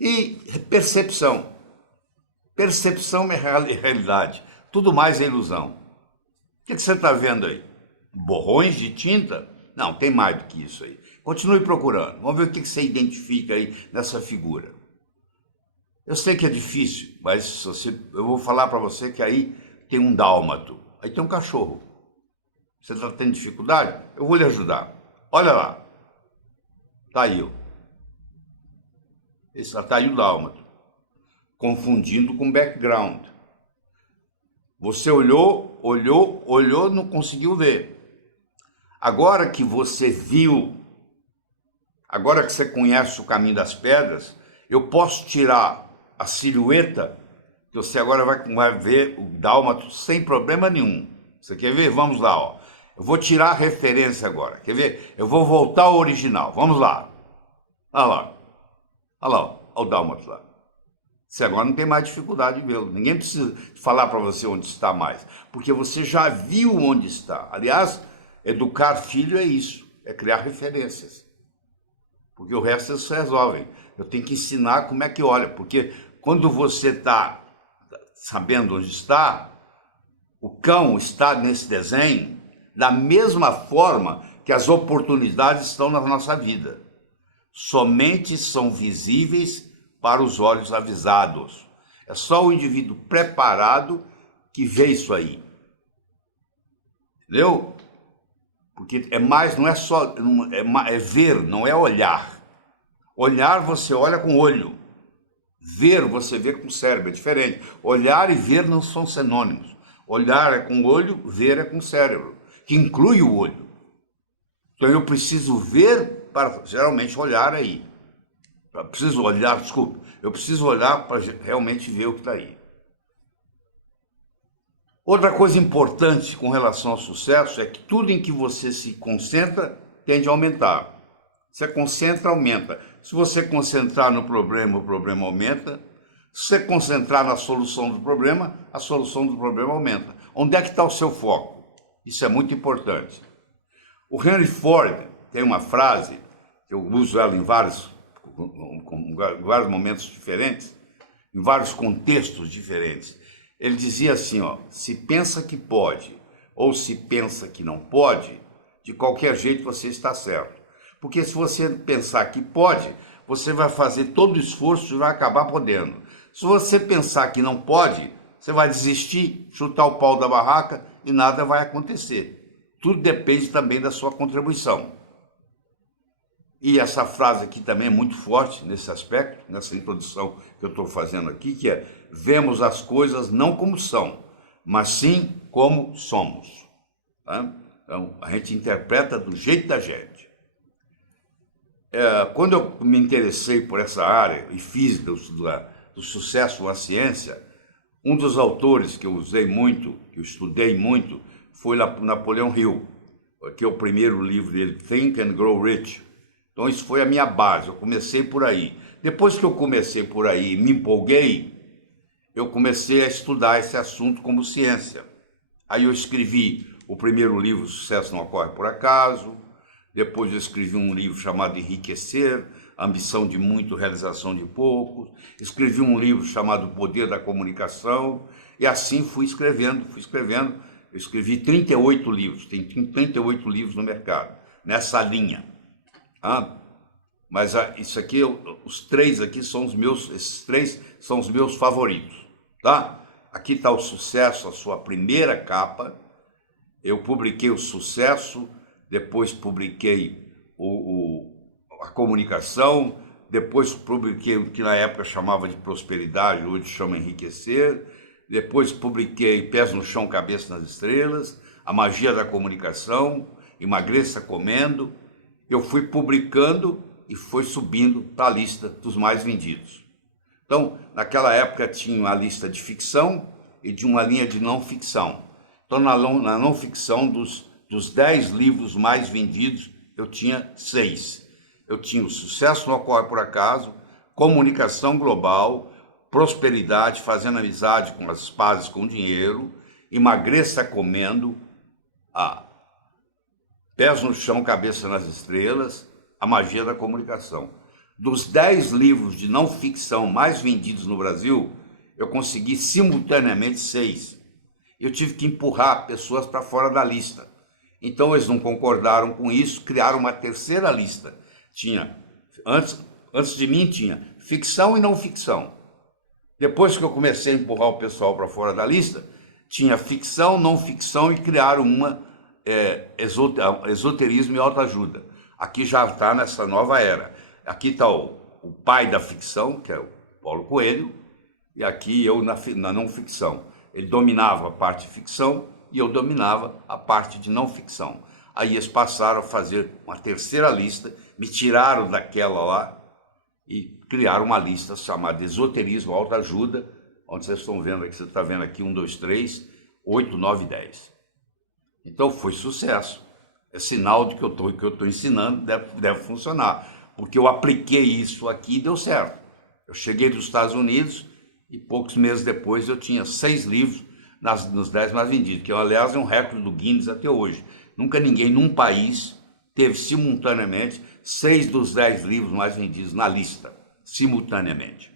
E percepção. Percepção é realidade. Tudo mais é ilusão. O que você está vendo aí? Borrões de tinta? Não, tem mais do que isso aí. Continue procurando. Vamos ver o que você identifica aí nessa figura. Eu sei que é difícil, mas eu vou falar para você que aí tem um dálmato. Aí tem um cachorro. Você está tendo dificuldade? Eu vou lhe ajudar. Olha lá. Está aí. Está aí o dálmato. Confundindo com background. Você olhou, não conseguiu ver. Agora que você viu, agora que você conhece o caminho das pedras, eu posso tirar a silhueta, que você agora vai ver o dálmato sem problema nenhum. Você quer ver? Vamos lá, ó. Eu vou tirar a referência agora. Quer ver? Eu vou voltar ao original. Vamos lá. Olha lá. Olha lá, olha o dálmato lá. Você agora não tem mais dificuldade de vê-lo. Ninguém precisa falar para você onde está mais, porque você já viu onde está. Aliás, educar filho é isso, é criar referências. Porque o resto eles resolvem. Eu tenho que ensinar como é que olha, porque quando você está sabendo onde está, o cão está nesse desenho da mesma forma que as oportunidades estão na nossa vida. Somente são visíveis para os olhos avisados. É só o indivíduo preparado que vê isso aí. Entendeu? Porque é mais, não é só, é ver, não é olhar. Olhar você olha com o olho. Ver você vê com o cérebro, é diferente. Olhar e ver não são sinônimos. Olhar é com o olho, ver é com o cérebro, que inclui o olho. Então eu preciso ver para geralmente olhar aí. Eu preciso olhar para realmente ver o que está aí. Outra coisa importante com relação ao sucesso é que tudo em que você se concentra tende a aumentar. Você concentra, aumenta. Se você concentrar no problema, o problema aumenta. Se você concentrar na solução do problema, a solução do problema aumenta. Onde é que está o seu foco? Isso é muito importante. O Henry Ford tem uma frase, eu uso ela em vários momentos diferentes, em vários contextos diferentes. Ele dizia assim, ó, se pensa que pode ou se pensa que não pode, de qualquer jeito você está certo. Porque se você pensar que pode, você vai fazer todo o esforço e vai acabar podendo. Se você pensar que não pode, você vai desistir, chutar o pau da barraca e nada vai acontecer. Tudo depende também da sua contribuição. E essa frase aqui também é muito forte nesse aspecto, nessa introdução que eu estou fazendo aqui, que é: vemos as coisas não como são, mas sim como somos. Tá? Então, a gente interpreta do jeito da gente. Quando eu me interessei por essa área e fiz do sucesso uma ciência, um dos autores que eu usei muito, que eu estudei muito, foi Napoleão Hill, que é o primeiro livro dele, Think and Grow Rich. Então isso foi a minha base, eu comecei por aí. Depois que eu comecei por aí e me empolguei, eu comecei a estudar esse assunto como ciência. Aí eu escrevi o primeiro livro, Sucesso Não Ocorre por Acaso. Depois eu escrevi um livro chamado Enriquecer, Ambição de Muito, Realização de Poucos. Escrevi um livro chamado O Poder da Comunicação. E assim fui escrevendo. Eu escrevi 38 livros, tem 38 livros no mercado, nessa linha. Mas isso aqui, os três aqui são esses três são os meus favoritos, tá? Aqui está o Sucesso, a sua primeira capa. Eu publiquei o Sucesso, depois publiquei a Comunicação, depois publiquei o que na época chamava de Prosperidade, hoje chama Enriquecer, depois publiquei Pés no Chão, Cabeça nas Estrelas, A Magia da Comunicação, Emagreça Comendo. Eu fui publicando e foi subindo para a lista dos mais vendidos. Então, naquela época tinha uma lista de ficção e de uma linha de não ficção. Então, na não ficção, dos 10 livros mais vendidos, eu tinha 6. Eu tinha o Sucesso Não Ocorre por Acaso, Comunicação Global, Prosperidade, Fazendo Amizade com as Pazes com Dinheiro, Emagreça Comendo, Pés no Chão, Cabeça nas Estrelas, A Magia da Comunicação. Dos 10 livros de não ficção mais vendidos no Brasil, eu consegui simultaneamente 6. Eu tive que empurrar pessoas para fora da lista. Então eles não concordaram com isso, criaram uma terceira lista. Antes de mim tinha ficção e não ficção. Depois que eu comecei a empurrar o pessoal para fora da lista, tinha ficção, não ficção e criaram uma esoterismo e autoajuda. Aqui já está nessa nova era. Aqui está o pai da ficção, que é o Paulo Coelho, e aqui eu na não ficção. Ele dominava a parte de ficção e eu dominava a parte de não ficção. Aí eles passaram a fazer uma terceira lista, me tiraram daquela lá e criaram uma lista chamada Esoterismo Autoajuda, onde vocês estão vendo aqui, você está vendo aqui 1, 2, 3, 8, 9, 10. Então foi sucesso. É sinal de que eu estou ensinando deve funcionar, porque eu apliquei isso aqui e deu certo. Eu cheguei dos Estados Unidos e poucos meses depois eu tinha 6 livros nos 10 mais vendidos, que aliás é um recorde do Guinness até hoje. Nunca ninguém num país teve simultaneamente 6 dos 10 livros mais vendidos na lista, simultaneamente.